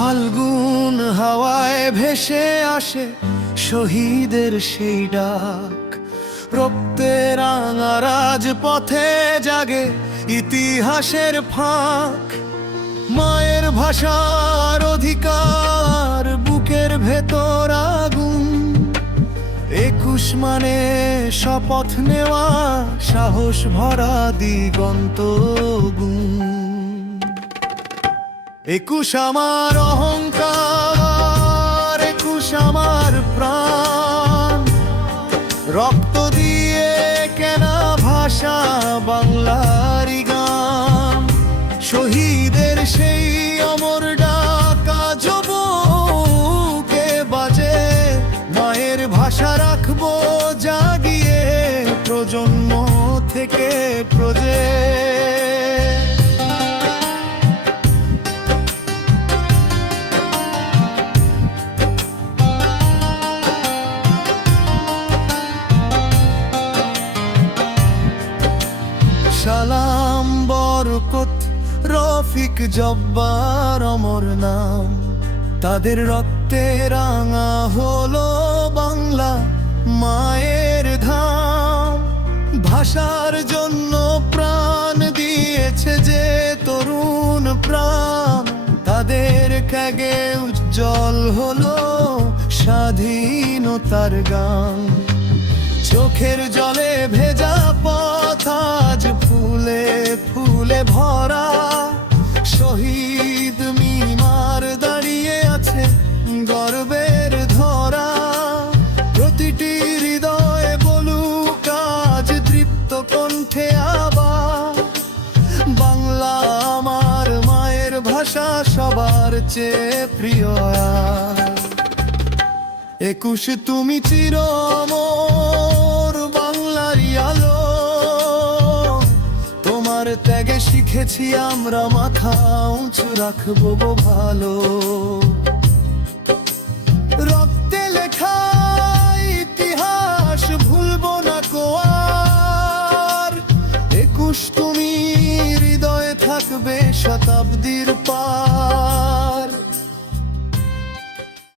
ফাল্গুন হাওয়ায় ভেসে আসে শহীদের সেই ডাক, রক্তে রাঙা রাজপথে জাগে ইতিহাসের ফাঁক। মায়ের ভাষার অধিকার বুকের ভেতর আগুন, 21 মানে শপথ নেওয়া, সাহস ভরা দিগন্ত গুণ। 21 আমার অহংকার, 21 আমার প্রাণ, রক্ত দিয়ে কেনা ভাষা বাংলারই গান। শহীদের সেই অমর ডাক আজ বুকে বাজে, মায়ের ভাষা রাখবো জাগিয়ে প্রজন্ম থেকে প্রজন্মে। সালাম, বরকত, রফিক, জব্বার অমর নাম, তাদের রক্তে রাঙা হলো বাংলা মায়ের ধাম। ভাষার জন্য প্রাণ দিয়েছে যে তরুণ প্রাণ, তাদের ত্যাগে উজ্জ্বল হলো স্বাধীনতার গান। চোখের জলে ভেজা পথ আজ ফুলে ফুলে ভরা, শহীদ মিনার দাঁড়িয়ে আছে গর্বের ধরা। প্রতিটি হৃদয়ে বলুক আজ দৃপ্ত কণ্ঠে আবার, বাংলা আমার মায়ের ভাষা সবার চেয়ে প্রিয়। 21 তুমি চির অমর বাংলারই আলো, তোমার ত্যাগে শিখেছি আমরা মাথা উঁচু রাখবো ভালো। রক্তে লেখা ইতিহাস ভুলবো না কো আর, 21 তুমি হৃদয়ে থাকবে শতাব্দীর পার।